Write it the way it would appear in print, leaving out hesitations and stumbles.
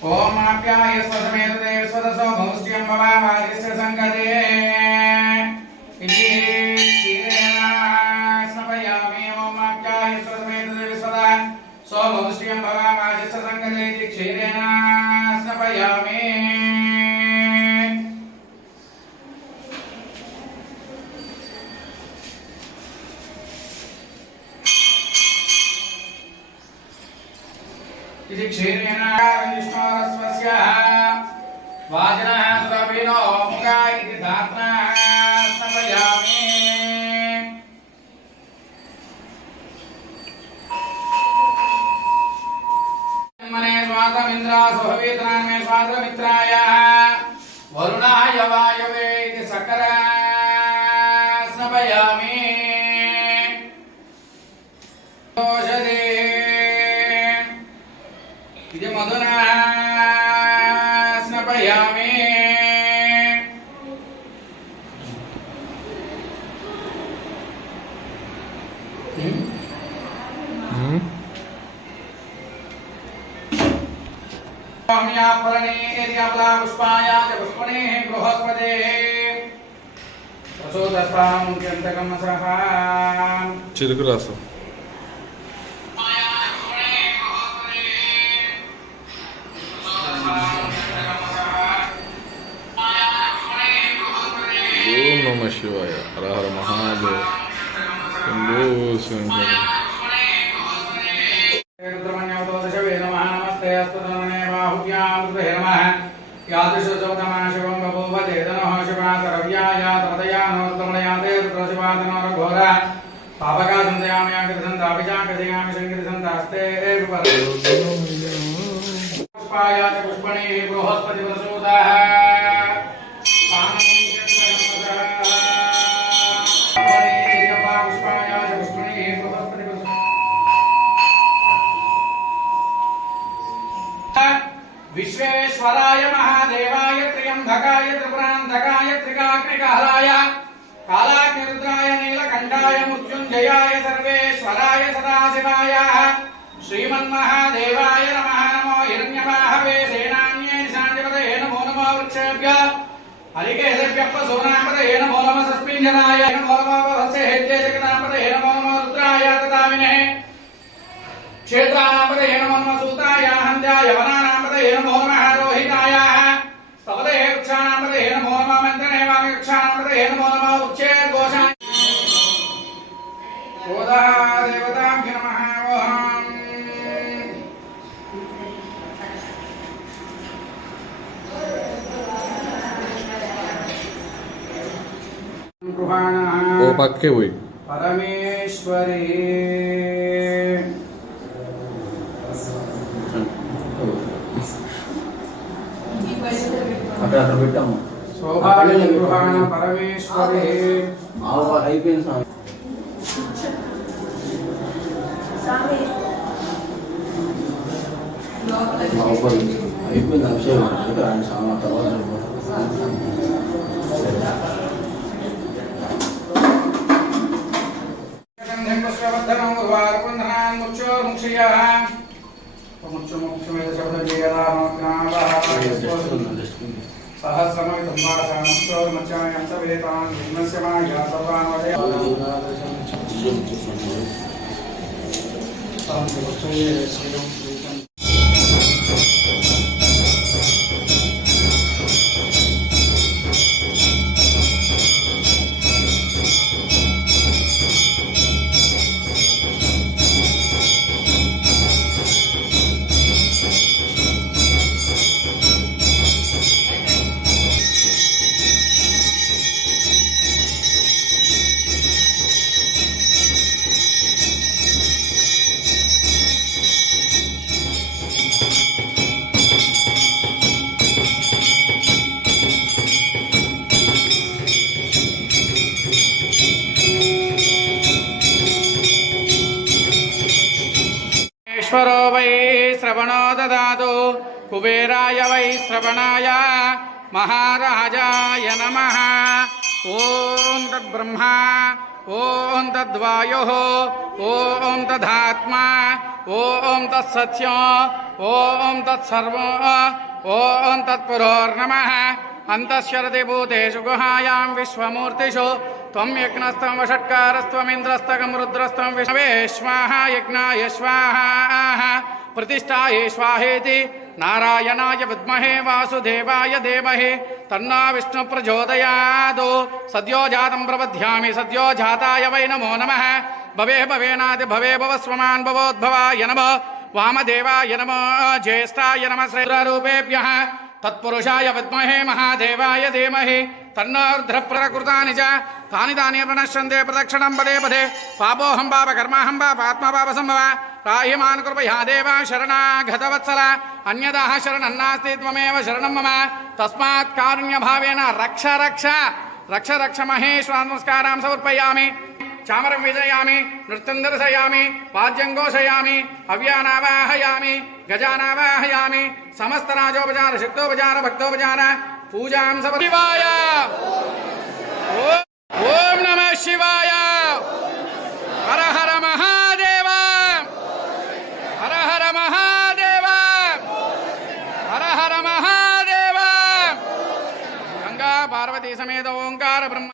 ओम आप्याय स्वसमेत देवस्वदसो भौष्यं भवावादिस्य संगते इति क्षीरेण स्नपयामि। ओम आप्याय स्वसमेत देवस्वदसो भौष्यं भवावादिस्य संगते इति क्षीरेण स्नपयामि। इति क्षीरेण विष्णोरस्वस्य वाजनः सुरभिनो मुगा इति धात्रा स्नपयामि। मने स्वातमिन्द्रा सुहवीत्रान् मे स्वातमित्राय वरुणाय वायवे इति सकरा स्नपयामि। इति मधुना स्नपयामि। स्वाम्याफलने यदि अबला पुष्पाय च पुष्पणे बृहस्पते प्रचोदस्तां क्यन्तकं सः चिरुकुरासु ओम नमः शिवाय हर हर महादेव शंभो शंकर। रुद्रमन्यवतोदशवे नमः नमस्ते अस्तु तन्मे बाहुभ्यां रुद्रे नमः यादृशोतमा शिवं बभूव तेदनः शिवा सरव्याय तदया नोत्तमयाते रुद्रशिवादनोरघोर पापका सन्धयामि कृतसन्तापिचाकजयामि शङ्कृतसन्तास्ते पुष्पाय च पुष्पणे बृहस्पति प्रसूतः विश्वेश्वराय महादेवाय त्र्यंबकाय त्रिपुरांतकाय त्रिकाग्निकालाय कालाग्निरुद्राय नीलकंठाय मृत्युंजयाय सर्वेश्वराय सदाशिवाय श्रीमन्महादेवाय नमः। नमो हिरण्यबाहवे सेनान्ये निशान्तिपतये नमो नमो वृक्षेभ्यः हरिकेशेभ्यः सोनापतये नमो नमः सस्मिञ्जनाय नमो नमः वहस्य हेत्ये जगन्नापतये नमो नमः रुद्राय तदाविने क्षेत्रानापतये नमो नमः सूताय हन्त्याय वनानापतये नमो नमः रोहिताय स्तवतये वृक्षाणापतये नमो नमः मन्त्रणे वामवृक्षाणापतये नमो नमः उच्चैर्घोषाय गोदा देवताभ्यो नमः। ओ पक्के हुई परमेश्वरी सौभाग्य गृहाण परमेश्वरी అయిపోయింది అభిషేకం ఆయన సామా తర్వాత ईश्वरो वै श्रवणो ददातु कुबेराय वै श्रवणाय महाराजाय नमः। ఓం తద్బ్రహ్మా ఓం తద్వాయుః ఓం తదాత్మా ఓం తత్సత్యం ఓం తత్సర్వం ఓం తత్పురోర్నమః అంతఃశరతి భూతేషు గుహాయాం విశ్వమూర్తిషు త్వం యజ్ఞస్త్వం వషట్కారస్త్వమింద్రస్తకం రుద్రస్త్వం విష్ణవే స్వాహా యజ్ఞాయ స్వాహా प्रतिष्ठाये स्वाहेति नारायणाय विद्महे वासुदेवाय धीमहि तन्नो विष्णु प्रचोदयात् सद्यो जातं प्रबध्यामि सद्यो जाताय वै नमो नमः भवे भवेनादि भवे भवस्वमान् भवोद्भवाय नमः वामदेवाय नमः ज्येष्ठाय नमः श्रीरूपेभ्यः तत्पुरुषाय विद्महे महादेवाय धीमहि तन्नो रुद्रप्रकृतानि च तानि तानि प्रणश्यन्ते प्रदक्षिणं पदे पदे पापोऽहं पापकर्माहं पापात्मपापसम्भव राहिमान् कृपया देवा शरणागतवत्सला अन्यदाः शरणं नास्ति त्वमेव शरणं मम तस्मात् कारुण्यभावेन रक्ष रक्ष रक्ष रक्ष महेश्वर नमस्कारां समर्पयामि चामरं विजयामि नृत्यं दर्शयामि वाद्यं घोषयामि हव्यानावाहयामि गजानावाहयामि समस्तराजोपचार शक्तोपचार भक्तोपचार पूजां समर्पयामि। ओम नमः शिवाय। हर हर महादेव। हर हर महादेव। हर हर महादेव। गंगा पार्वती समेत ओंकार ब्रह्म